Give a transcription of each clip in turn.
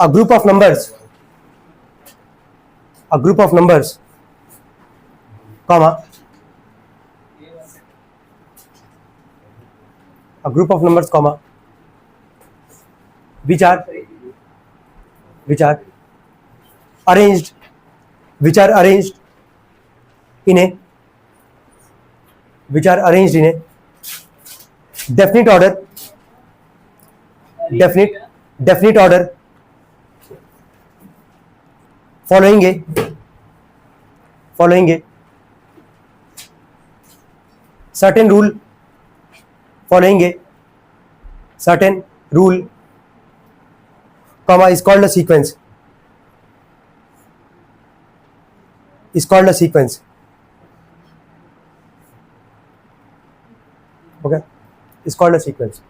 a group of numbers, comma, a group of numbers, comma, which are arranged in a definite order, following a certain rule, comma, is called a sequence. Okay, is called a sequence.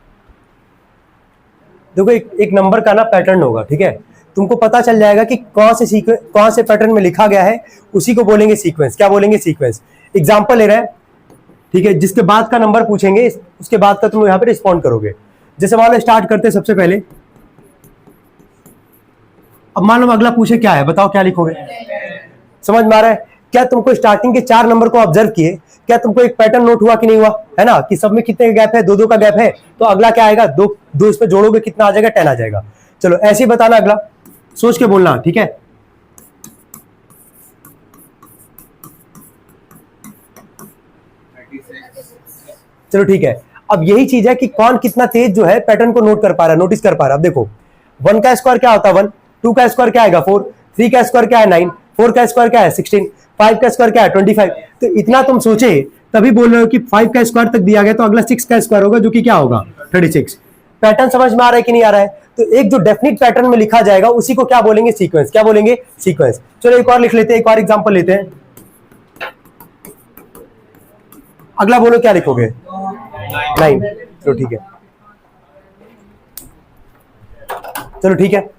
देखो एक number का ना pattern होगा, ठीक है. तुमको पता चल जाएगा कि कौन से पैटर्न में लिखा गया है, उसी को बोलेंगे सीक्वेंस. क्या बोलेंगे? सीक्वेंस. एग्जांपल ले रहे हैं, ठीक है. जिसके बाद का नंबर पूछेंगे उसके बाद का तुम यहाँ पे रिस्पॉन्ड करोगे. जैसे मान लो स्टार्ट करते हैं सबसे पहले. अब मान लो अगला पूछे क्या है, बताओ क्या लिखोगे? समझ में आ रहा है? क्या तुमको स्टार्टिंग के 4 नंबर को ऑब्जर्व किए, क्या तुमको एक पैटर्न नोट हुआ कि नहीं हुआ? है ना, कि सब में कितने गैप है? 2-2 का गैप है. तो अगला क्या आएगा? 2 इस पे जोड़ोगे कितना आ जाएगा? 10 आ जाएगा. चलो ऐसे ही बताना, अगला सोच के बोलना, ठीक है. चलो ठीक है. अब यही चीज है कि कौन कितना तेज जो है पैटर्न को नोट कर पा रहा है, नोटिस कर पा रहा है. अब देखो 1 का स्क्वायर क्या होता है? 1. 2 का स्क्वायर क्या आएगा? 4. 3 का स्क्वायर क्या है? 9. 4 का स्क्वायर क्या है? 16. 5 का स्क्वायर क्या है? 25. तो इतना तुम सोचे तभी बोल रहे हो कि 5 का स्क्वायर तक दिया गया, तो अगला 6 का स्क्वायर होगा, जो कि क्या होगा? 36. पैटर्न समझ में आ रहा है कि नहीं आ रहा है? तो एक जो डेफिनेट पैटर्न में लिखा जाएगा उसी को क्या बोलेंगे? सीक्वेंस. क्या बोलेंगे? सीक्वेंस. चलो एक और लिख लेते हैं, एक और एग्जांपल लेते हैं. अगला बोलो क्या लिखोगे? 9. चलो ठीक है. चलो ठीक है,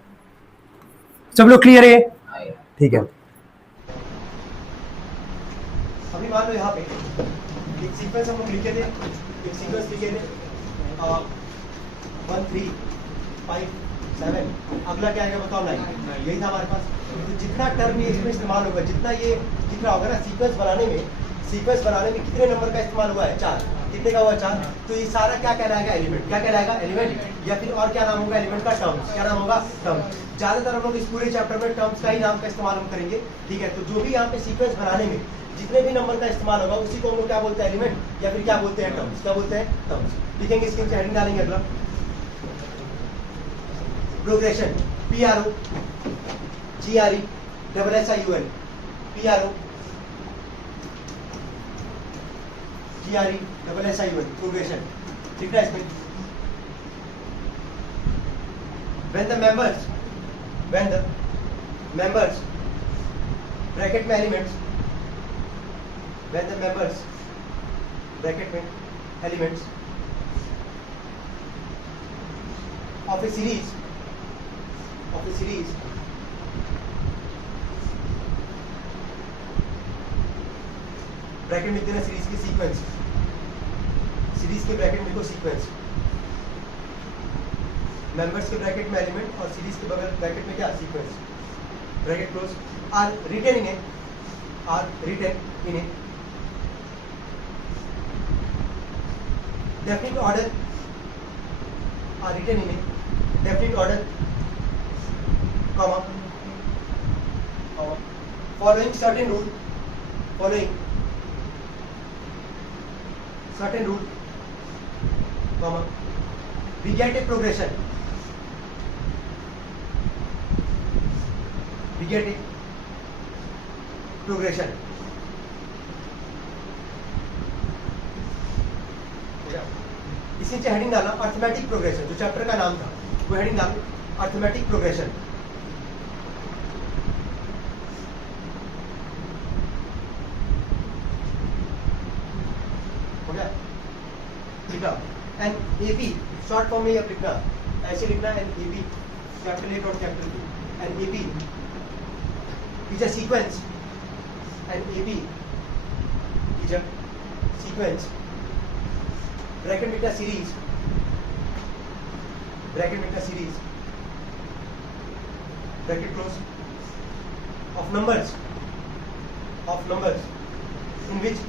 सब लोग क्लियर है? ठीक है. अभी मान लो यहाँ पे एक सीक्वेंस हम लोग लिखे थे, 1 3 5 7. अगला क्या आएगा बताओ? 9. यही था हमारे पास. तो जितना टर्म ये इसमें इस्तेमाल होगा, जितना ये दिख रहा होगा ना, सीक्वेंस बनाने में कितने नंबर का इस्तेमाल हुआ है? 4. कितने का हुआ? 4. तो ये सारा क्या कहलाएगा? एलिमेंट. क्या कहलाएगा? एलिमेंट. या फिर और क्या नाम होगा एलिमेंट का? टर्म्स. क्या नाम होगा? टर्म्स. ज्यादातर हम लोग इस पूरे चैप्टर में टर्म्स का ही नाम का इस्तेमाल हम करेंगे, ठीक है. तो जो भी यहाँ पे सीक्वेंस बनाने में जितने भी नंबर का इस्तेमाल होगा उसी को हम लोग क्या बोलते हैं? एलिमेंट. या फिर क्या बोलते हैं? टर्म्स. क्या बोलते हैं? टर्म्स. लिखेंगे, इसके नीचे हेडिंग डालेंगे. अगला progression. PRO GRE SSIUN. PRO GRE SSIUN. Progression. ठीक है. इसमें when the members ब्रैकेट में elements, when the members bracket में elements of a series bracket में देना सीरीज की सीक्वेंस. सीरीज के ब्रैकेट में लिखो सीक्वेंस. मेंबर्स के ब्रैकेट में एलिमेंट और सीरीज के बगल ब्रैकेट में क्या? Sequence. Bracket close. Are written in a definite order. Are written in a definite order, comma, following certain rule, comma, we get a progression. इसी नीचे हेडिंग डाला अर्थमेटिक प्रोग्रेशन. जो चैप्टर का नाम था वो हेडिंग डालो अर्थमेटिक प्रोग्रेशन. हो गया? लिखा एन AP शॉर्ट फॉर्म में अब लिखना, ऐसे लिखना एन AP कैपिटल A और capital B. An AP is a sequence. An AP is a sequence. Bracket में क्या? Series. bracket close, of numbers in which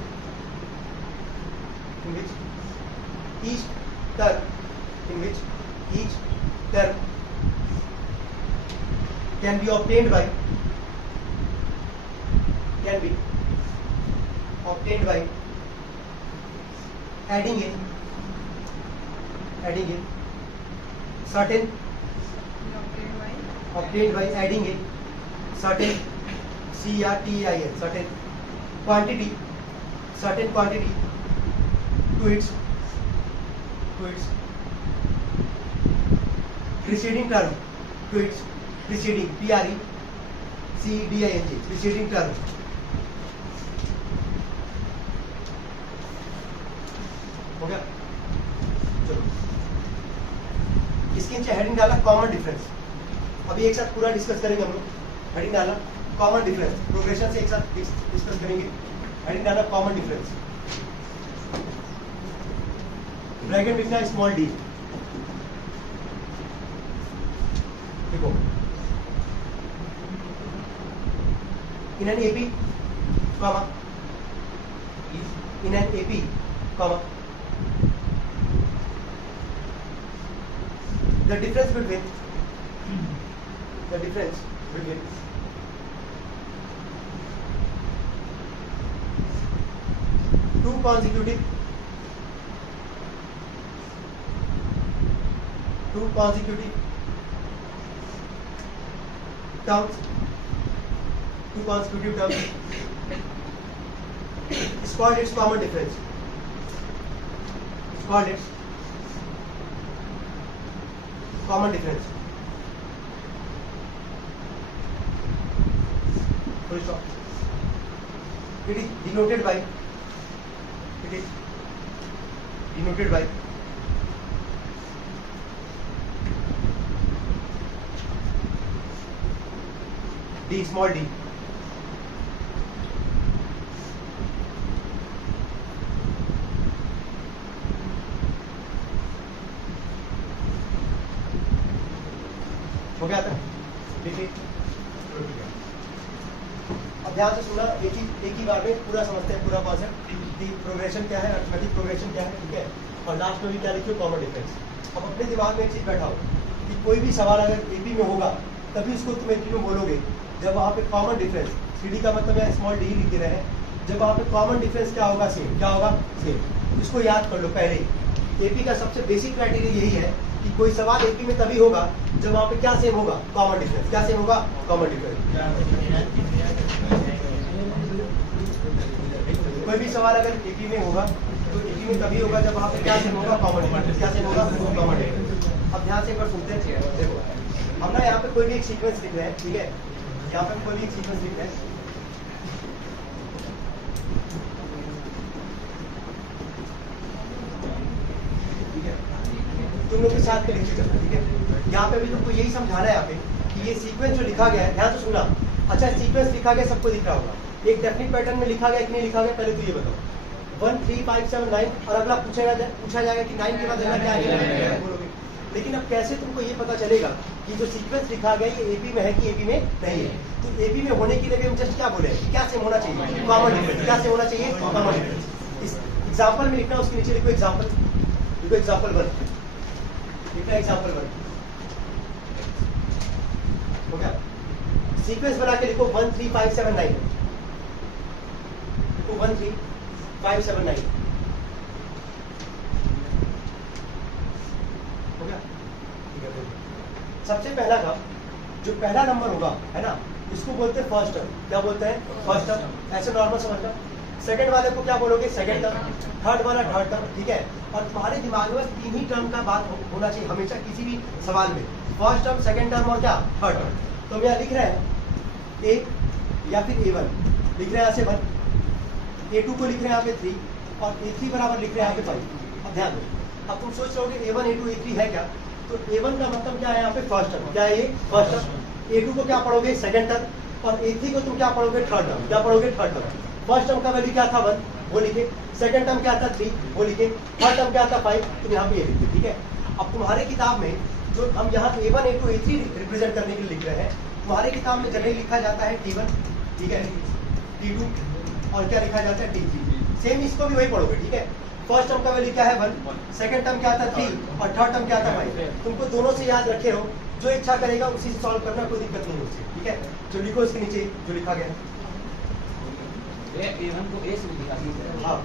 each term can be obtained by adding in certain obtained by adding in certain CRTIN certain quantity to its preceding term, to its preceding PRECEDING preceding term. हो गया? चलो इसके नीचे heading डाला common difference. अभी एक साथ पूरा डिस्कस करेंगे हम लोग. हेडिंग डाला कॉमन डिफरेंस, प्रोग्रेशन से एक साथ डिस्कस करेंगे. हेडिंग डाला कॉमन डिफरेंस, ब्रैकेट लिखना स्मॉल डी. देखो in an AP comma the difference between two consecutive terms is called its common difference. Full stop. It is denoted by D, small d. हो गया था? देखिए अब ध्यान से सुना, एक ही बार में पूरा समझते हैं पूरा कॉन्सेप्ट कि प्रोग्रेशन क्या है, अर्थमेटिक प्रोग्रेशन क्या है, ठीक है. और लास्ट में भी क्या लिखियो, कॉमन डिफरेंस. अब अपने दिमाग में एक चीज बैठाओ कि कोई भी सवाल अगर एपी में होगा तभी उसको तुम एपी में बोलोगे जब वहाँ पे कॉमन डिफरेंस, सीडी का मतलब है स्मॉल डी लिख रहे हैं, जब वहाँ पे कॉमन डिफरेंस क्या होगा, सेम. इसको याद कर लो पहले. एपी का सबसे बेसिक क्राइटेरिया यही है कि कोई सवाल एपी में तभी होगा जब वहाँ पे क्या सेम होगा, कॉमन डिफरेंस. क्या सेम होगा, कॉमन डिफरेंस. कोई भी सवाल अगर एपी में होगा तो एपी में तभी होगा जब वहाँ पे क्या सेम होगा, कॉमन डिफरेंस. क्या सेम होगा, कॉमन डिफरेंस. अब ध्यान से एक बार सुनते हैं. देखो हम ना यहाँ पे कोई भी एक सीक्वेंस लिख रहे हैं, ठीक है. यहाँ पे कोई भी एक सीक्वेंस लिख रहे हैं. ठीक है, तुम लोग के साथ में लिख चुके. ठीक है, यहाँ पे भी तुमको यही समझाना है यहाँ पे कि ये सीक्वेंस जो लिखा गया है, ध्यान से सुनना. अच्छा, सीक्वेंस लिखा गया सबको दिख रहा होगा. एक डेफिनेट पैटर्न में लिखा गया कि नहीं लिखा गया, पहले तो ये बताओ. 1 3 5 7 9 और अगला पूछा जाएगा कि 9 के बाद अगला क्या आएगा, बोलोगे. लेकिन अब कैसे तुमको ये पता चलेगा कि जो सीक्वेंस लिखा गया ये एपी में है कि एपी में नहीं है. तो एपी में होने के लिए हम जस्ट क्या बोले, क्या सेम होना चाहिए, कॉमन डिफरेंस. क्या सेम होना चाहिए, कॉमन डिफरेंस. इस एग्जांपल में लिखना, उसके नीचे लिखो एग्जांपल. लिखो एग्जांपल 1. लिखना एग्जांपल 1. हो गया. सीक्वेंस बना के लिखो 1 3 5 7 9. लिखो 1 3 5 7 9. हो गया. ठीक है. सबसे पहला का जो पहला नंबर होगा है ना, इसको बोलते हैं फर्स्ट टर्म. क्या बोलते हैं, फर्स्ट टर्म. ऐसे नॉर्मल समझना. सेकंड वाले को क्या बोलोगे, सेकंड टर्म. थर्ड वाला थर्ड टर्म. ठीक है. और तुम्हारे दिमाग में बस 3 ही टर्म का बात होना चाहिए हमेशा किसी भी सवाल में. फर्स्ट टर्म, सेकंड टर्म और क्या, थर्ड टर्म. तो हम यहाँ लिख रहे हैं ए या फिर A1 लिख रहे हैं यहाँ से 1, A2 को लिख रहे हैं यहाँ पे 3 और A3 बराबर लिख रहे हैं यहाँ पे 5. अब ध्यान दो. अब तुम सोच रहोगे A1 A2 A3 है क्या, तो A1 का मतलब क्या है यहाँ पे, फर्स्ट टर्म. क्या है ये, फर्स्ट टर्म. A2 को क्या पढ़ोगे, सेकंड टर्म. और A3 को तुम क्या पढ़ोगे, थर्ड टर्म. क्या पढ़ोगे, थर्ड टर्म. फर्स्ट टर्म का वैल्यू क्या था, 1, वो लिखे. सेकंड टर्म क्या था, 3, वो लिखे. थर्ड टर्म क्या था, 5, तो यहाँ पे ये लिखे. ठीक है. अब तुम्हारे किताब में जो हम यहाँ A1 A2 A3 रिप्रेजेंट करने के लिए लिख रहे हैं, तुम्हारे किताब में जनरली लिखा जाता है T1, ठीक है, T2 और क्या लिखा जाता है T3। सेम इसको भी वही पढ़ोगे, ठीक है। फर्स्ट टर्म का वैल्यू क्या है 1, सेकंड टर्म क्या था 3 और थर्ड टर्म क्या था 5। तुमको दोनों से याद रखे हो, जो इच्छा करेगा उसी से सॉल्व करना, कोई दिक्कत नहीं होती, ठीक है। जो लिखो इसके नीचे जो लिखा गया A1 को A से लिखा है। हाँ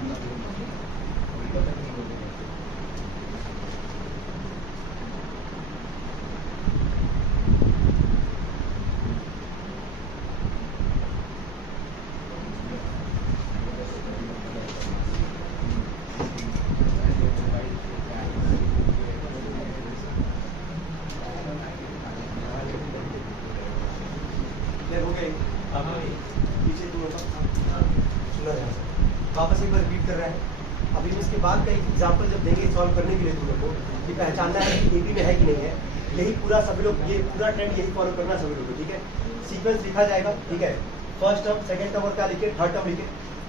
हो गए। पीछे तुम लोग सुना ध्यान से, वापस एक बार रिपीट कर रहे हैं। अभी हम इसके बाद का एक एग्जाम्पल जब देंगे सॉल्व करने के लिए तुम लोग को, कि पहचानना है कि एपी में है कि नहीं है। यही पूरा सभी लोग, ये पूरा ट्रेंड यही फॉलो करना सभी लोग को, ठीक है। सीक्वेंस लिखा जाएगा, ठीक है। फर्स्ट टर्म, सेकंड टर्म और क्या लिखे, थर्ड टर्म लिखे।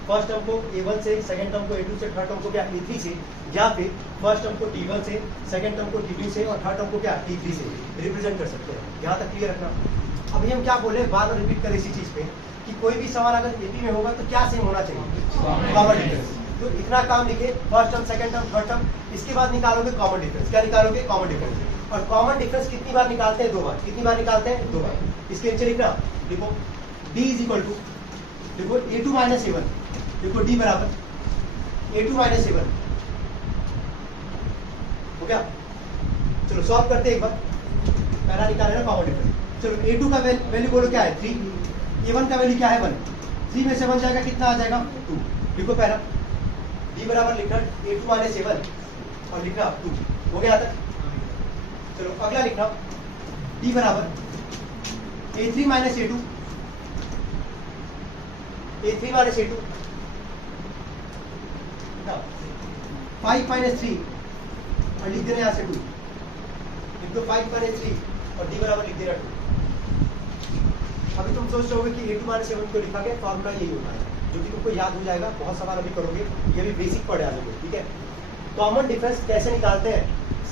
फर्स्ट टर्म को A1 से, सेकंड टर्म को A2 से, थर्ड टर्म को क्या A3 से, या फिर फर्स्ट टर्म को T1 से, सेकंड टर्म को T2 से और थर्ड टर्म को क्या T3 से रिप्रेजेंट कर सकते हैं। यहाँ तक क्लियर रखना। अभी हम क्या बोले, बार बार रिपीट करें इसी चीज पे, कि कोई भी सवाल अगर एपी में होगा तो क्या सेम होना चाहिए, कॉमन डिफरेंस। तो इतना काम लिखे, first term, second term, third term, इसके बाद निकालोगे कॉमन डिफरेंस। क्या निकालोगे, कॉमन डिफरेंस। और कॉमन डिफरेंस कितनी बार निकालते हैं, 2 बार। कितनी बार निकालते हैं, 2 बार। इसके नीचे लिखना, लिखो D इज इक्वल टू, देखो A2 माइनस A1, देखो D बराबर A2 माइनस A1 हो गया। चलो सॉल्व करते हैं एक बार। पहला निकाले ना कॉमन डिफरेंस। चलो A2 का वैल्यू बोलो क्या है 3, A1 का वैल्यू क्या है 1, 3 में से 1 जाएगा कितना आ जाएगा 2। लिखो पहला D बराबर लिखना A2 माइनस A1 और लिखना 2, हो गया तक। चलो अगला लिखना D बराबर A3 minus A2, A3 minus A2, 5 minus 3 और लिख देना यहाँ से 2, लिख दो 5 माइनस 3 और D बराबर लिख देना 2। अभी तुम सोच रहे होगे कि A2 माइनस A1 को लिखा गया, फॉर्मूला यही होता है, जो कि तुमको याद हो जाएगा। बहुत सवाल अभी करोगे, ये भी बेसिक पढ़ जाओगे, ठीक है। कॉमन डिफरेंस कैसे निकालते हैं,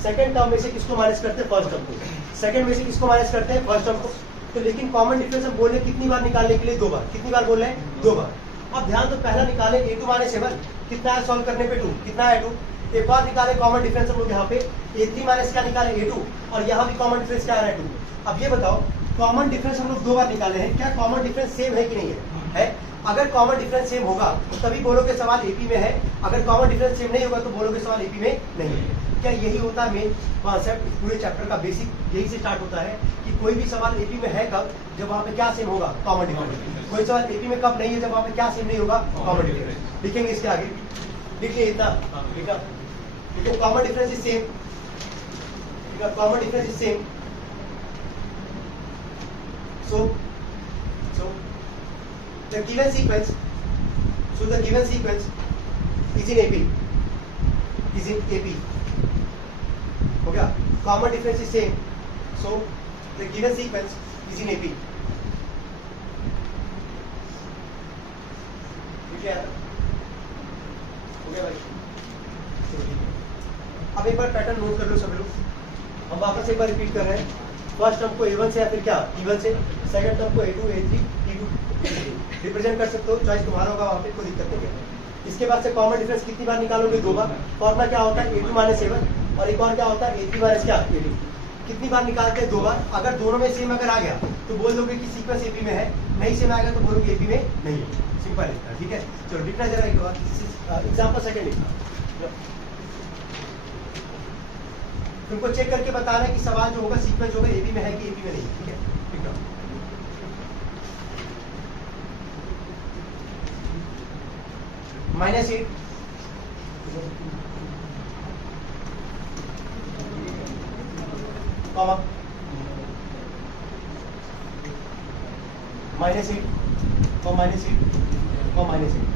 सेकंड टर्म में से किसको माइनस करते हैं, फर्स्ट टर्म को, सेकंड में से किसको माइनस करते हैं, फर्स्ट टर्म को। तो लेकिन कॉमन डिफरेंस हम बोल रहे हैं कितनी बार निकालने के लिए, 2 बार। कितनी बार बोल रहे हैं, 2 बार। अब ध्यान तो पहला निकाले A2 माइनस A1, कितना है सॉल्व करने पे 2, कितना है 2। एक बार निकाले कॉमन डिफरेंस हम लोग यहाँ पे A3 माइनस क्या निकाले A2 और यहाँ भी कॉमन डिफरेंस क्या आ रहा है 2। अब ये बताओ कॉमन डिफरेंस हम लोग 2 बार निकाले हैं, क्या कॉमन डिफरेंस सेम है कि नहीं है? अगर कॉमन डिफरेंस सेम होगा तो तभी बोलोगे सवाल एपी में है, अगर कॉमन डिफरेंस सेम नहीं होगा तो बोलोगे सवाल एपी में नहीं है। क्या यही होता है मेन कॉन्सेप्ट पूरे चैप्टर का, बेसिक यही से स्टार्ट होता है कि कोई भी सवाल एपी में है कब, जब वहाँ पे क्या सेम होगा, कॉमन डिफरेंस। कोई सवाल एपी में कब नहीं है, जब वहाँ पे क्या सेम नहीं होगा, कॉमन डिफरेंस। लिखेंगे इसके आगे, लिखिए इतना, ठीक है। देखो कॉमन डिफरेंस इज सेम, ठीक है, common difference is same. So the given sequence, is in AP, हो गया। Common difference is same, so the given sequence is in AP। ठीक है, हो गया भाई। अब एक बार पैटर्न नोट कर लो सब लोग। हम वापस एक बार रिपीट कर रहे हैं। फर्स्ट टर्म को A1 से या फिर क्या T1 से, सेकंड टर्म को A2, A3, T2 रिप्रेजेंट कर सकते हो, चॉइस तुम्हारा होगा, वहाँ पे कोई दिक्कत नहीं है। इसके बाद से कॉमन डिफरेंस कितनी बार निकालोगे, 2 बार। फॉर्मूला क्या होता है A2 माइनस A1 और एक और क्या होता है A3 माइनस क्या A2। कितनी बार निकालते हैं, 2 बार। अगर दोनों में सेम अगर आ गया तो बोल दोगे कि सीक्वेंस एपी में है, नहीं सेम आएगा तो बोलोगे एपी में नहीं है। सिंपल है, ठीक है। चलो लिखना जरा एक बार, एग्जाम्पल सेकंड लिखना। तुमको चेक करके बताना है कि सवाल जो होगा सीक्वेंस होगा एपी में है कि एपी में नहीं, ठीक है। -8 कॉमा -8 और -8 और -8।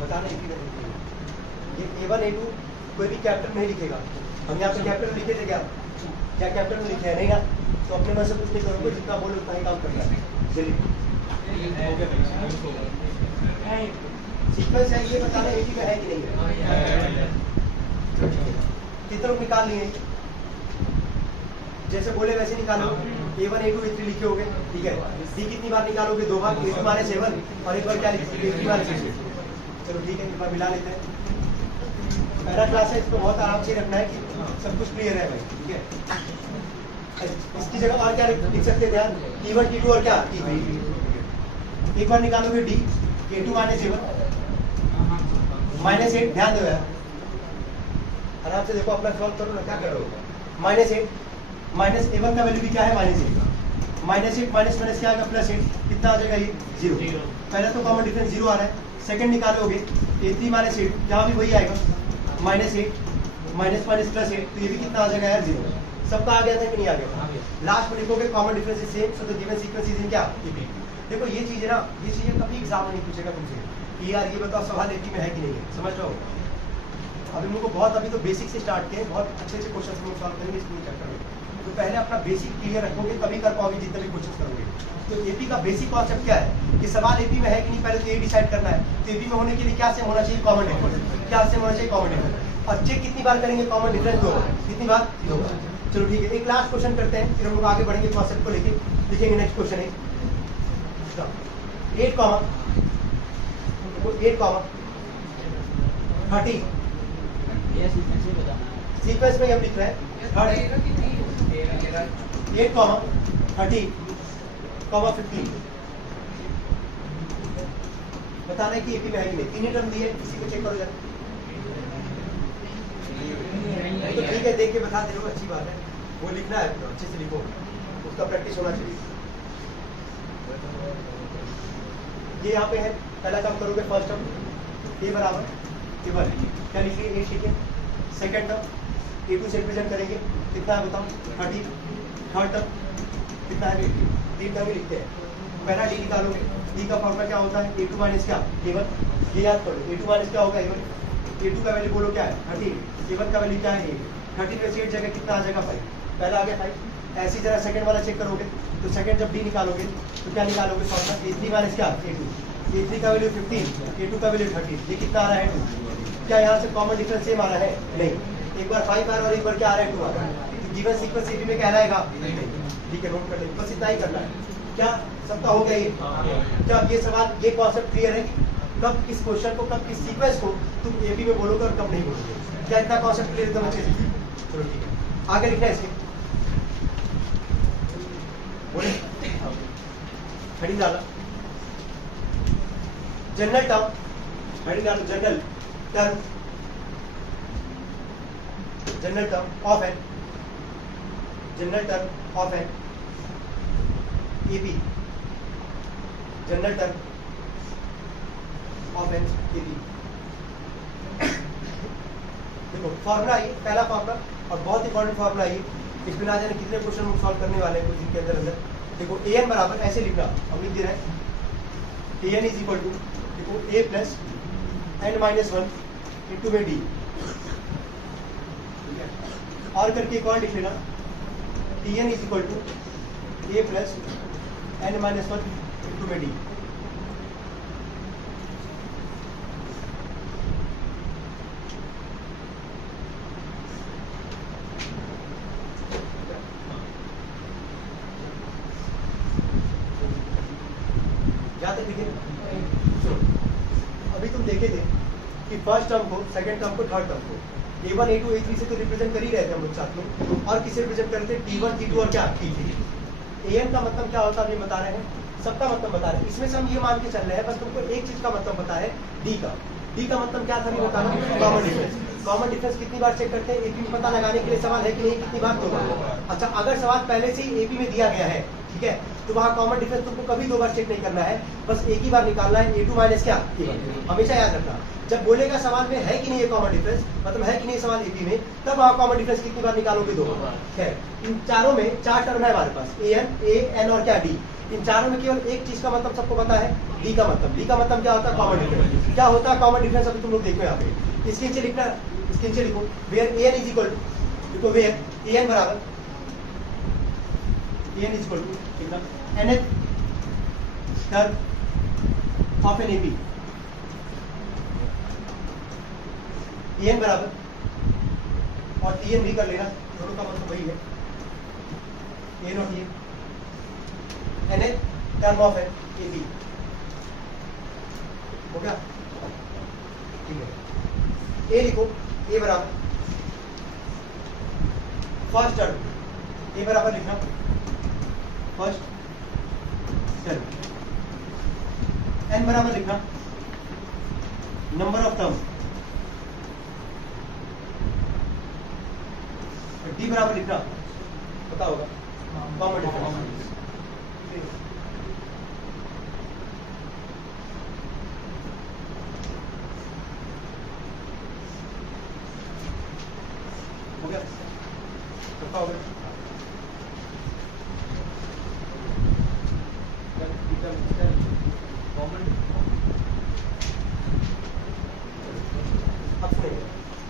बताना ये A1 A2 कोई भी कैपिटल नहीं लिखेगा, हम यहाँ पे कैपिटल लिखे थे क्या, क्या कैपिटल में लिखे हैं? नहीं ना, तो अपने मन से कुछ नहीं करोगे, जितना बोलो उतना ही काम करना है। चलिए सीक्वेंस है, ये बताना एक ही में है कि नहीं है। कितने लोग निकाल लिए? जैसे बोले वैसे निकालो। A1 A2 A3 लिखे होगे, ठीक है। D कितनी बार निकालोगे? 2 बार, A2 माने 7 और एक बार क्या लिखोगे? A3 माने 6। चलो ठीक है, एक बार मिला लेते हैं। पहला क्लास है, इसको बहुत आराम से रखना है कि सब कुछ क्लियर है भाई, ठीक है। इसकी जगह और क्या लिख सकते हैं? ध्यान, T1 T2 और क्या T3। एक बार निकालोगे D, A2 माने 7 -8। ध्यान दो यार, आराम से देखो, अपना सॉल्व करो ना, क्या कर रहे हो? -8 माइनस A1 का वैल्यू भी क्या है? -8। -8 माइनस माइनस क्या आएगा? +8। कितना आ जाएगा ये? 0। पहले तो कॉमन डिफरेंस 0 आ रहा है। सेकंड निकालोगे A3 -8, यहाँ भी वही आएगा -8 माइनस माइनस +8, तो ये भी कितना आ जाएगा यार? 0। सबका आ गया था कि नहीं आ गया? लास्ट में लिखोगे common difference is same, so the given sequence is in क्या? देखो ये चीज है ना, ये चीजें कभी एग्जाम में नहीं पूछेगा तुमसे कि यार ये बताओ सवाल AP में है कि नहीं है। समझ रहे हो? अभी मुझको बहुत, अभी तो बेसिक से स्टार्ट किए, बहुत अच्छे अच्छे क्वेश्चन हम लोग सॉल्व करेंगे इस पूरे चैप्टर में। तो पहले अपना बेसिक क्लियर रखोगे तभी कर पाओगे जितने भी क्वेश्चन करोगे। तो AP का बेसिक कॉन्सेप्ट क्या है कि सवाल AP में है कि नहीं, पहले तो ये डिसाइड करना है। तो AP में होने के लिए क्या सेम होना चाहिए? Common difference. क्या सेम होना चाहिए? Common difference. और चेक कितनी बार करेंगे? कॉमन डिफरेंस 2 बार। कितनी बार? 2 बार। चलो ठीक है, एक लास्ट क्वेश्चन करते हैं, फिर हम लोग आगे बढ़ेंगे कॉन्सेप्ट को लेके। लिखेंगे नेक्स्ट क्वेश्चन है 8 कॉमा 30। सीक्वेंस में हम लिख रहे हैं 8 कॉमा 30 कॉमा 15। बताना है कि AP में है कि नहीं। 3 टर्म दिए, किसी को चेक करो जरा। तो ठीक है, देख के बता दे, अच्छी बात है। वो लिखना है, अच्छे से लिखो, उसका प्रैक्टिस होना चाहिए। ये यहाँ पे है, पहला काम करोगे फर्स्ट टर्म A बराबर A1, क्या लिखिए? 8 लिखिए। सेकेंड टर्म A2 से रिप्रेजेंट करेंगे, कितना है बताओ? 30। थर्ड टर्म कितना है? 80। 3 टर्म ही लिखते हैं। पहला D निकालोगे, D का फॉर्मूला क्या होता है? A2 माइनस क्या? A1। ये याद करो, A2 माइनस क्या होगा? A1। A2 का वैल्यू बोलो क्या है? 30। A1 का वैल्यू क्या है? 30 में से 8 जगह कितना आ जाएगा? 5। पहला आ गया 5। ऐसी तरह सेकंड वाला चेक करोगे, तो सेकंड जब D निकालोगे तो क्या निकालोगे? फॉर्मूला A3 माइनस क्या? A2। A3 का वैल्यू 15, A2 का वैल्यू 30। ये कितना आ रहा है? 2। क्या यहाँ से कॉमन डिफरेंस सेम आ रहा है? नहीं। एक बार 5 आ रहा है और एक बार क्या आ रहा है? 2 आ रहा है। तो गिवन सीक्वेंस AP में कहलाएगा? नहीं। ठीक है, नोट कर लेंगे, बस इतना ही करना है। क्या सबका हो गया ये? क्या ये सवाल, ये कॉन्सेप्ट क्लियर है कि कब किस क्वेश्चन को, कब किस सीक्वेंस को तुम AP में बोलोगे और कब नहीं बोलोगे? क्या इतना कॉन्सेप्ट क्लियर एकदम अच्छे से? चलो ठीक है, आगे लिखना है इसके। बोले हेडिंग डाला, जनरल टर्म, हेडिंग डालो general term, general term of an, general term of an AP, general term of an AP। देखो फॉर्मूला ये पहला फॉर्मूला और बहुत इंपॉर्टेंट फॉर्मूला ये, इसमें ना जाने कितने क्वेश्चन हम सॉल्व करने वाले हैं कुछ दिन के अंदर। देखो AN बराबर ऐसे लिखना, हम लिख दे रहे हैं AN इज इक्वल टू, देखो A प्लस n-1 इंटू में D, और करके एक और लिख लेना TN is equal to A plus n-1 into में D। यहाँ तक लिखे? सुनो, अभी तुम देखे थे कि फर्स्ट टर्म को, सेकंड टर्म को, थर्ड टर्म को A1 A2 A3 से तो रिप्रेजेंट कर ही रहे थे हम लोग साथ में, और किसे रिप्रेजेंट करते थे? T1 T2 और क्या? T3। AN का मतलब क्या होता है ये बता रहे हैं, सबका मतलब बता रहे हैं। इसमें से हम ये मान के चल रहे हैं, बस तुमको एक चीज का मतलब पता है, D का। D का मतलब क्या था ये बताना, कॉमन डिफरेंस। कॉमन डिफरेंस कितनी बार चेक करते हैं? AP में पता लगाने के लिए सवाल है कि नहीं, कितनी बार? 2 बार। अच्छा, अगर सवाल पहले से ही AP में दिया गया है, ठीक है, तो वहाँ कॉमन डिफरेंस तुमको कभी 2 बार चेक नहीं करना है, बस एक ही बार निकालना है, A2 माइनस क्या? A1। हमेशा याद रखना, जब बोलेगा सवाल में है कि नहीं ये कॉमन डिफरेंस, मतलब है कि नहीं सवाल AP में, तब वहाँ कॉमन डिफरेंस कितनी बार निकालोगे? 2 बार। खैर, इन चारों में 4 टर्म है हमारे पास, AN और क्या? D। इन चारों में केवल एक चीज का मतलब सबको पता है, D का मतलब। D का मतलब क्या होता है? Common difference. क्या होता है कॉमन डिफरेंस? अभी तुम लोग देखो यहाँ पे, इसके नीचे लिखना, इसके नीचे लिखो where AN is equal to, देखो वेयर AN बराबर एन इज इक्वल टू कितना nth term of an AP n बराबर और टीएन भी कर लेना, दोनों का मतलब वही है एन और TN nth term of an AP हो गया। ठीक है, ए लिखो, ए बराबर फर्स्ट टर्म, ए बराबर लिखना फर्स्ट टर्म, एन बराबर लिखना नंबर ऑफ टर्म, डी बराबर लिखना पता होगा कॉमन डिफरेंस। हो गया, पता होगा।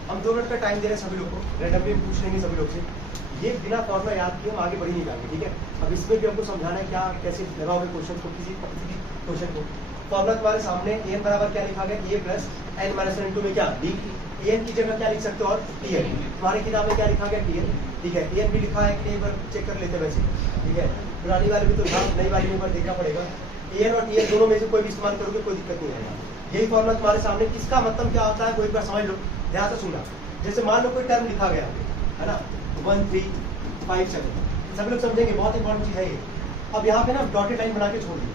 हम 2 मिनट का टाइम दे रहे हैं सभी लोग को, रैंडमली पूछ लेंगे सभी लोग से। ये बिना फॉर्मूला याद किए हम आगे बढ़ ही नहीं पाएंगे, ठीक है। अब इसमें भी हमको समझाना है क्या कैसे लगाओगे क्वेश्चन को, किसी क्वेश्चन को। फॉर्मूला तुम्हारे सामने एन बराबर क्या लिखा गया, a plus n minus n two में क्या डी, एन की जगह क्या लिख सकते हो और टी एन, तुम्हारी किताब में क्या लिखा गया टी एन, ठीक है। एन भी लिखा है कि नहीं, एक बार चेक कर लेते वैसे, ठीक है। पुरानी वाले भी तो था, नई वाली में एक बार देखना पड़ेगा। एन और टी एन दोनों में से कोई भी इस्तेमाल करोगे कोई दिक्कत नहीं आएगा। यही फॉर्मूला तुम्हारे सामने, किसका मतलब क्या होता है वो एक बार समझ लो, ध्यान से सुनना। जैसे मान लो कोई टर्म लिखा गया है ना 1 3 5 7, सब लोग समझेंगे, बहुत इंपॉर्टेंट चीज है ये। अब यहाँ पे ना डॉटेड लाइन बना के छोड़ दिए।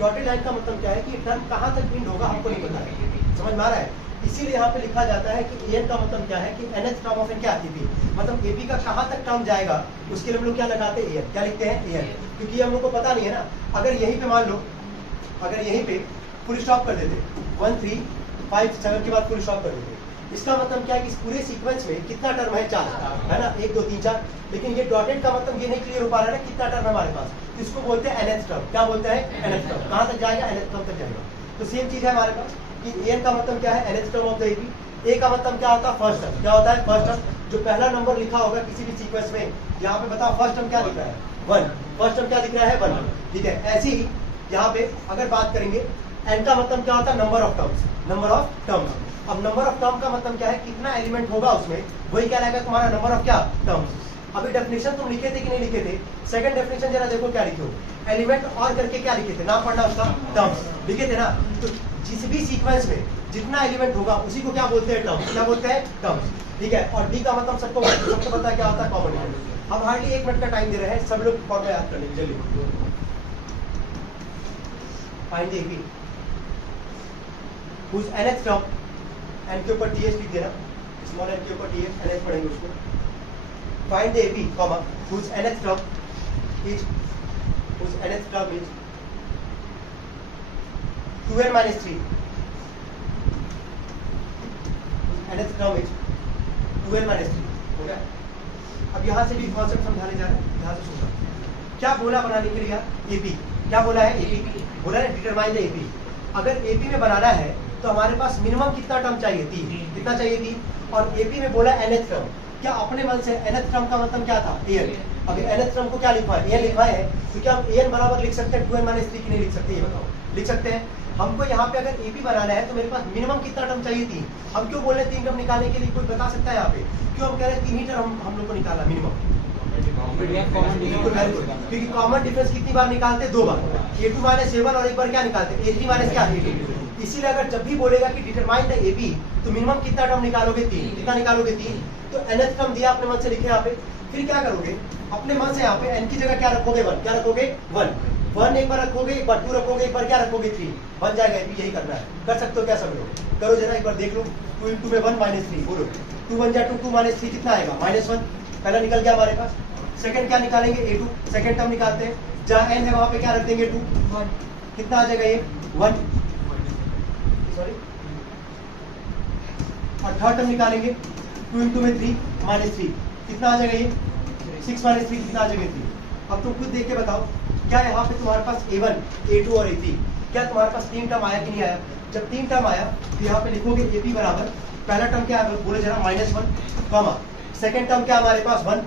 डॉटेड लाइन का मतलब क्या है कि टर्म कहाँ तक प्रिंट होगा हमको नहीं पता है, समझ में आ रहा है। इसीलिए यहाँ पे लिखा जाता है कि एन का मतलब क्या है कि nth टर्म ऑफ एन क्या एपी, मतलब एपी का कहाँ तक टर्म जाएगा उसके लिए हम लोग क्या लगाते हैं एन, क्या लिखते हैं एन, क्योंकि हम लोग को पता नहीं है ना। अगर यहीं पे मान लो, अगर यहीं पे फुल स्टॉप कर देते 1 3 5 7 के बाद फुल स्टॉप कर देते, इसका मतलब क्या है कि इस पूरे सीक्वेंस में कितना टर्म है, 4 है ना, 1 2 3 4। लेकिन ये डॉटेड का मतलब ये नहीं क्लियर हो पा रहा है ना कितना टर्म है हमारे पास, इसको बोलते हैं nth टर्म। क्या बोलते हैं nth टर्म, कहाँ तक जाएगा nth टर्म तक जाएगा। तो सेम चीज है हमारे पास कि एन का मतलब क्या है nth term of the AP, a का मतलब क्या होता है फर्स्ट टर्म, क्या होता है फर्स्ट टर्म। जो पहला नंबर लिखा होगा किसी भी सीक्वेंस में, यहाँ पे बताओ फर्स्ट टर्म क्या दिख रहा है 1, फर्स्ट टर्म क्या दिख रहा है 1, ठीक है। ऐसे ही यहाँ पे अगर बात करेंगे एन का मतलब क्या होता है number of terms, number of terms. अब नंबर ऑफ टर्म का मतलब क्या है कितना एलिमेंट होगा उसमें, वही क्या रहेगा तुम्हारा नंबर ऑफ क्या टर्म्स। अभी डेफिनेशन तुम लिखे थे कि नहीं लिखे थे, सेकंड डेफिनेशन जरा देखो क्या लिखे हो, एलिमेंट और करके क्या लिखे थे, नाम पढ़ना उसका टर्म्स लिखे थे ना। तो जिस भी सीक्वेंस में जितना एलिमेंट होगा उसी को क्या बोलते हैं टर्म्स, क्या बोलते हैं टर्म्स, ठीक है। और डी का मतलब सबको पता है क्या होता है कॉमन डिफरेंस। हम हार्डली 1 मिनट का टाइम दे रहे हैं, सब लोग फॉर्मूला याद कर लेंगे। चलिए find the AP whose nth term, n के ऊपर टीएच लिख देना, स्मॉल एन के ऊपर टीएच एनएच पढ़ेंगे उसको। Find the AP comma whose nth term is 2n minus 3, nth term is 2n minus 3, हो गया। अब यहाँ से भी कॉन्सेप्ट समझाने जा रहे हैं, ध्यान से सुनना। क्या बोला बनाने के लिए एपी, क्या बोला है एपी, बोला है डिटरमाइन द एपी। अगर एपी में बनाना है तो हमारे पास मिनिमम कितना टर्म चाहिए, 3, कितना चाहिए 3। और एपी में बोला nth टर्म, क्या अपने मन से nth टर्म का मतलब क्या था एन। अभी nth टर्म को क्या लिखा है, एन लिखा है, तो क्या हम एन बराबर लिख सकते हैं 2n minus 3 की नहीं लिख सकते, ये बताओ लिख सकते हैं। हमको यहाँ पे अगर एपी बनाना है तो मेरे पास मिनिमम कितना टर्म चाहिए 3। हम क्यों बोल रहे हैं 3 टर्म निकालने के लिए, कोई बता सकता है यहाँ पे क्यों हम कह रहे हैं 3 ही टर्म हम लोग को निकालना मिनिमम, क्योंकि कॉमन डिफरेंस कितनी बार निकालते, 2 बार, a2 minus a1 और एक बार क्या निकालते a3 minus क्या a2। इसीलिए अगर जब भी बोलेगा कि डिटरमाइन द एपी तो मिनिमम कितना टर्म निकालोगे 3, कितना निकालोगे 3। तो nth टर्म दिया अपने मन से लिखे यहाँ पे, फिर क्या करोगे अपने मन से यहाँ पे n की जगह क्या रखोगे 1, क्या रखोगे 1 एक बार रखोगे, एक बार 2 रखोगे, एक बार क्या रखोगे 3, बन जाएगा एपी। यही करना है, कर सकते हो क्या सब लोग, करो जरा एक बार देख लो। 2 into में 1 minus 3, बोलो 2 1 जा 2 2 minus 3 कितना आएगा -1, पहला निकल गया हमारे पास। सेकंड क्या निकालेंगे a2, सेकंड टर्म निकालते हैं, जहाँ n है वहां पे क्या रख देंगे 2, 1, कितना आ जाएगा ये 1, सॉरी। और थर्ड टर्म निकालेंगे 2 into में 3 minus 3, कितना आ जाएगा ये 6 minus 3, कितना आ जाएगा 3। अब तुम खुद देख के बताओ क्या यहाँ पे तुम्हारे पास a1 a2 और a3 क्या तुम्हारे पास 3 टर्म आया कि नहीं आया। जब 3 टर्म आया तो यहाँ पे लिखोगे AP बराबर, पहला टर्म क्या है बोले जरा -1, कॉमा सेकंड टर्म क्या हमारे पास 1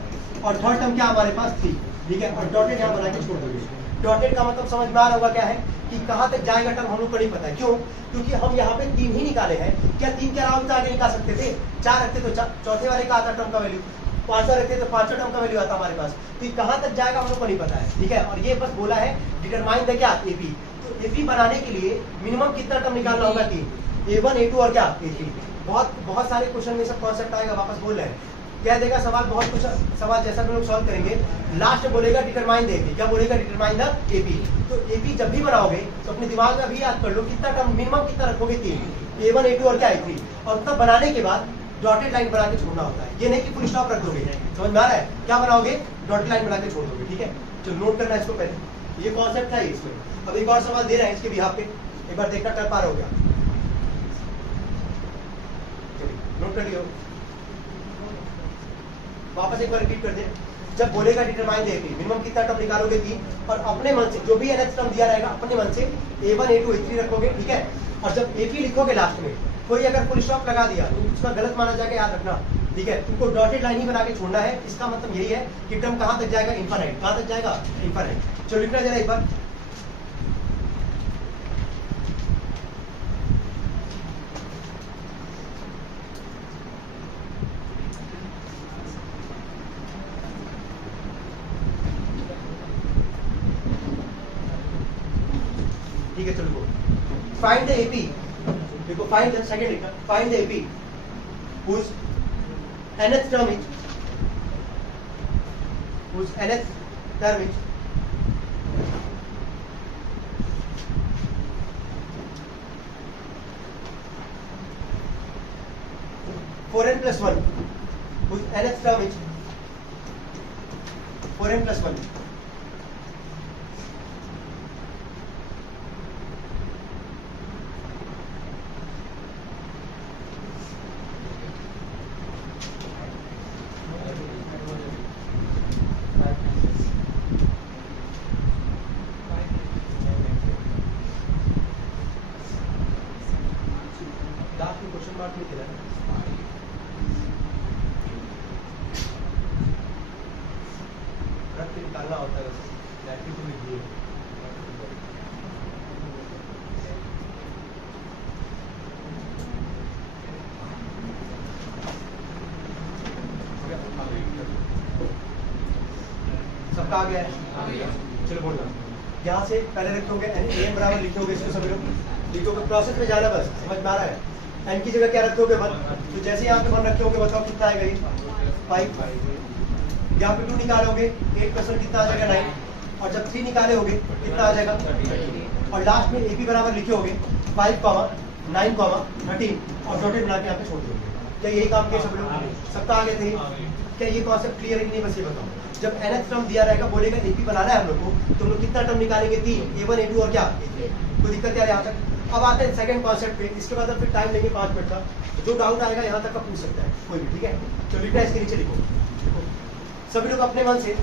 और थर्ड टर्म क्या हमारे पास 3। ठीक है, और डॉटेड यहाँ बना के छोड़ दोगे। डॉटेड का मतलब समझ में आ रहा होगा क्या है कि कहाँ तक जाएगा टर्म हम लोग को नहीं पता है। क्यों? क्योंकि हम यहाँ पे 3 ही निकाले हैं। क्या 3 के अलावा भी तो आगे निकाल सकते थे? 4 रखते तो चौथे वाले का आता टर्म का वैल्यू, 5वां रखते तो 5वां टर्म का वैल्यू आता हमारे पास। तो कहाँ तक जाएगा हम लोग को नहीं पता है। ठीक है, और ये बस बोला है डिटरमाइन द क्या एपी। तो एपी बनाने के लिए मिनिमम कितना टर्म निकालना होगा? 3, A1 A2 और क्या A3। बहुत सारे क्वेश्चन में सब कॉन्सेप्ट आएगा, वापस बोल रहे हैं क्या देगा सवाल, बहुत कुछ सवाल जैसा हम लोग सॉल्व करेंगे। लास्ट में बोलेगा डिटरमाइन द एपी। क्या बोलेगा? Determine the AP. तो एपी जब भी बनाओगे तो अपने दिमाग में अभी याद कर लो कितना टर्म मिनिमम कितना रखोगे? 3, A1 A2 और क्या A3। और तब बनाने के बाद डॉटेड लाइन बना के छोड़ना होता है। ये नहीं कि फुल स्टॉप रख दोगे। समझ में आ रहा है? क्या बनाओगे? डॉटेड लाइन बना के छोड़ दोगे। ठीक है, चलो नोट करना इसको पहले। ये कॉन्सेप्ट था इसमें। अब एक और सवाल दे रहे हैं इसके बिहाफ पे, एक बार देखना कर पा रहे हो क्या? नोट कर लियो, वापस एक बार रिपीट कर दे। जब बोलेगा डिटरमाइन द एपी, मिनिमम कितना टर्म निकालोगे? 3, और अपने मन से जो भी nth टर्म दिया रहेगा अपने मन से A1 A2 A3 रखोगे। ठीक है, और जब एपी लिखोगे लास्ट में कोई अगर फुल स्टॉप लगा दिया तो उसका गलत माना जाएगा, याद रखना। ठीक है, तुमको डॉटेड लाइन ही बना के छोड़ना है। इसका मतलब यही है कि टर्म कहाँ तक जाएगा? इनफाइनाइट। कहाँ तक जाएगा? इनफाइनाइट। चलो लिखना जरा एक बार। ठीक है, चलो फाइंड द एपी। देखो फाइंड द सेकंड लिखना, find the AP whose nth term is 4n+1, whose nth term is 4n+1। Question mark नहीं दिया रख के निकालना होता है, वैसे तो लिख दिए। सबका आ गया है? चलो बोलना। यहाँ से पहले रखोगे n बराबर लिखोगे, इसको सब लोग लिखोगे। प्रोसेस में जाना बस, समझ में आ रहा है? n की जगह क्या रखोगे? 1। तो जैसे यहाँ पे 1 रखे होगे बताओ कितना आएगा? ये 5। यहाँ पे 2 निकालोगे, 8% कितना आ जाएगा? 9। और जब 3 निकाले होगे कितना आ जाएगा? 13। और लास्ट में एपी बराबर लिखे होगे 5, 9, 13 और डॉटेड बना के यहाँ पे छोड़ दोगे। क्या यही काम किया सब लोग? सबका आ गए थे? क्या ये कॉन्सेप्ट क्लियर है कि नहीं? बस ये बताओ। जब nth टर्म दिया रहेगा बोलेगा एपी बनाना है हम लोग को, तो हम लोग कितना टर्म निकालेंगे? 3, A1 A2 और क्या A3। कोई दिक्कत है यहाँ तक? अब आते हैं सेकंड कॉन्सेप्ट पे। इसके बाद फिर टाइम लेंगे 5 मिनट का। जो डाउट आएगा यहाँ तक का पूछ सकता है कोई भी। ठीक है, तो लिखना इसके नीचे लिखो। सभी लोग अपने मन से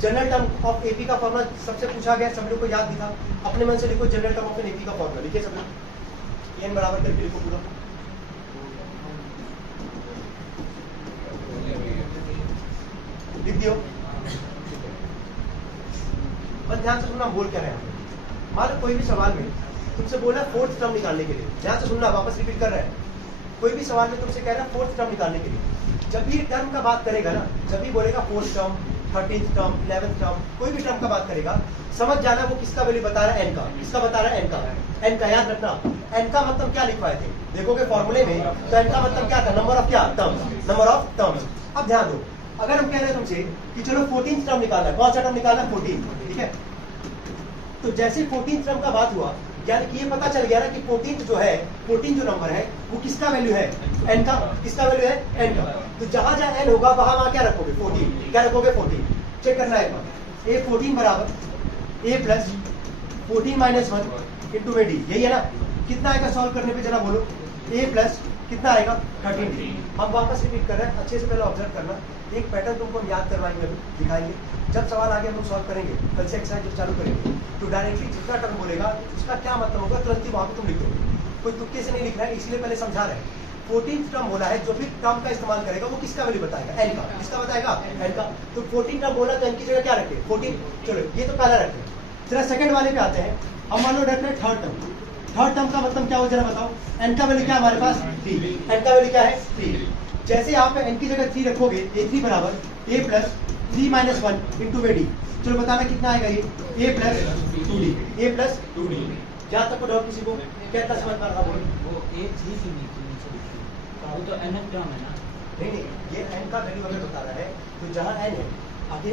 जनरल टर्म ऑफ एपी का फॉर्मूला सबसे पूछा गया, सभी लोग को याद भी था। अपने मन से लिखो general term of an AP का फॉर्मूला। लिखिए सब लोग, n बराबर करके लिखो पूरा। लिख दियो। बस ध्यान से सुनना बोल क्या रहे हैं। मान लो कोई भी सवाल में तुमसे बोला 4th टर्म निकालने के लिए, ध्यान से सुनना, वापस रिपीट कर रहे हैं। कोई भी सवाल में तुमसे कह रहा है 4th टर्म निकालने के लिए, जब भी टर्म का बात करेगा ना, जब भी बोलेगा 4th term, 13th term, 11th term, कोई भी टर्म का बात करेगा, समझ जाना वो किसका वैल्यू बता रहा है? n का। किसका बता रहा है? n का। n का याद रखना। n का मतलब क्या लिखवाए थे? देखोगे फॉर्मूले में तो n का मतलब क्या था? नंबर ऑफ क्या? टर्म्स। Number of terms. अब ध्यान दो, अगर हम कह रहे हैं तुमसे कि चलो 14th टर्म निकालना है, कौन सा टर्म निकालना है? 14। ठीक है, तो जैसे 14th टर्म का बात हुआ, यानी कि ये पता चल गया ना कि 14th जो है, 14 जो नंबर है वो किसका वैल्यू है? n का। किसका वैल्यू है? n का। तो जहां जहां n होगा वहां क्या रखोगे? 14। क्या रखोगे? 14। चेक करना है एक बार। a 14 बराबर a प्लस 14 माइनस 1 इंटू में डी, यही है ना? कितना आएगा सॉल्व करने पे? जरा बोलो। a प्लस कितना आएगा? 13। हम वापस रिपीट कर रहे हैं, अच्छे से पहले ऑब्जर्व करना। एक पैटर्न तुमको हम याद करवाएंगे, अभी दिखाएंगे। जब सवाल आगे हम लोग सॉल्व करेंगे, कल से एक्सरसाइज जब चालू करेंगे, तो डायरेक्टली जितना टर्म बोलेगा उसका क्या मतलब होगा तुरंत ही वहां पर तुम लिख दोगे। कोई तुक्के से नहीं लिख रहा है, इसलिए पहले समझा रहे हैं। 14th टर्म बोला है, जो भी टर्म का इस्तेमाल करेगा वो किसका वैल्यू बताएगा, एन का। किसका बताएगा, एन का। तो 14 टर्म बोला तो एन की जगह क्या रखे, 14। चलो ये तो पहला रखे। जरा सेकंड वाले पे आते हैं। हम मान लो रख रहे थर्ड टर्म। थर्ड टर्म का मतलब क्या हो जरा बताओ। एन का वैल्यू क्या है हमारे पास, 3। एन का वैल्यू क्या है, 3। जैसे यहाँ पे एन की जगह 3 रखोगे, a3 बराबर a plus 3 minus 1 into D. चलो बताना कितना आएगा ये, a plus 2d। a plus 2d। जहाँ तक डाउट किसी को क्या समझ पा रहा बोलो। वो a3 के नीचे वो तो nth टर्म है ना। नहीं, ये n का वैल्यू अगर बताना है तो जहाँ n है, आगे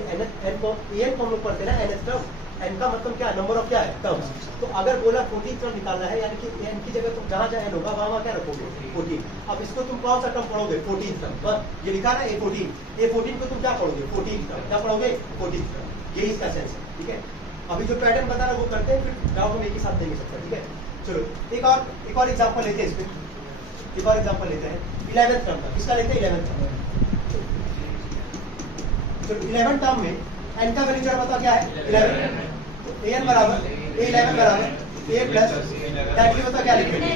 n को an को हम लोग पढ़ते हैं ना, nth टर्म। n का मतलब क्या है, नंबर ऑफ क्या है, टर्म्स। तो अगर बोला 14 टर्म निकालना है, यानी कि n की जगह तुम जहाँ जहाँ n होगा वहाँ क्या रखोगे, 14। अब इसको तुम कौन सा टर्म पढ़ोगे, 14 टर्म। बस ये लिखा ना a14 को तुम क्या पढ़ोगे, 14 टर्म। क्या पढ़ोगे, 14 टर्म। यही इसका सेंस है, ठीक है। अभी जो पैटर्न बताना वो करते हैं, फिर डाउट हम एक ही साथ देंगे सबका, ठीक है। चलो एक और एग्जांपल लेते हैं इसमें। एक और एग्जांपल लेते हैं 11th टर्म का। किसका लेते हैं, 11th टर्म। तो 11th टर्म में n का वैल्यू जरा बता क्या है, 11। तो an बराबर a11 बराबर a प्लस डायरेक्टली बता क्या लिखेंगे।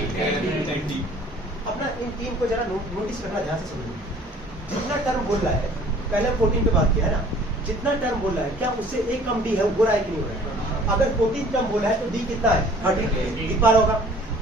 अपना इन तीन को जरा नोटिस करना, ध्यान से समझो। जितना टर्म बोल रहा है, पहले 14 पे बात किया है ना, जितना टर्म बोल रहा है क्या उससे एक कम डी है, वो हो रहा है कि नहीं हो रहा है। अगर 14 टर्म बोला है तो डी कितना है, 13 दिख पा रहा होगा।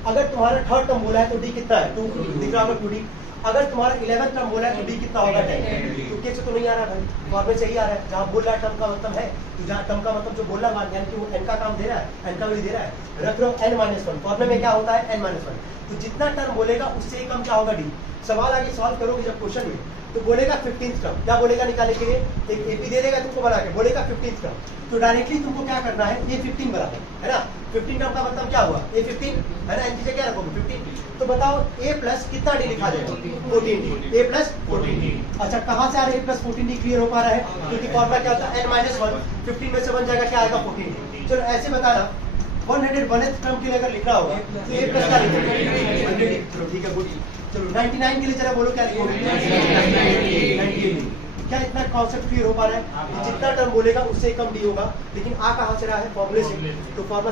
अगर तुम्हारा थर्ड टर्म बोला है तो डी कितना है, 2 दिख रहा होगा, 2d। अगर तुम्हारा 11th टर्म बोला है तो डी कितना होगा, 10। क्योंकि से तो नहीं आ रहा भाई, फॉर्मेट से ही आ रहा है। जहाँ बोल रहा है टर्म का मतलब है, तो जहाँ टर्म का मतलब जो बोल रहा है, यानी कि वो n का काम दे रहा है, n का वैल्यू दे रहा है। रख लो n-1, फॉर्मेट में क्या होता है, n-1। तो जितना टर्म बोलेगा उससे कम क्या होगा, डी। सवाल आगे सॉल्व करोगे जब क्वेश्चन में, तो बोलेगा 15th टर्म। क्या बोलेगा निकालने के लिए, एक एपी दे देगा तुमको बना के, बोलेगा 15th टर्म। तो डायरेक्टली तुमको क्या करना है, ये 15 बराबर है ना। 15 टर्म का मतलब क्या हुआ, ए 15 है ना, इनकी जगह क्या रखोगे, 15। तो बताओ a प्लस कितना डी लिखा जाएगा, 14d। a plus 14d। अच्छा कहाँ से आ रहा है a प्लस 14d, क्लियर हो पा रहा है, क्योंकि फॉर्मूला क्या होता है n-1। 15 में से 1 जाएगा, क्या आएगा, 14d। चलो ऐसे बताना 101th टर्म के लिए अगर लिखना होगा तो a प्लस क्या लिखोगे, 100d। चलो ठीक है, गुड। चलो 99 के लिए जरा बोलो क्या लिखोगे, 98। क्या इतना कॉन्सेप्ट क्लियर हो पा रहा है। जितना टर्म बोलेगा उससे कम डी होगा, लेकिन आ कहाँ से रहा है, फॉर्मूले से। तो फॉर्मूला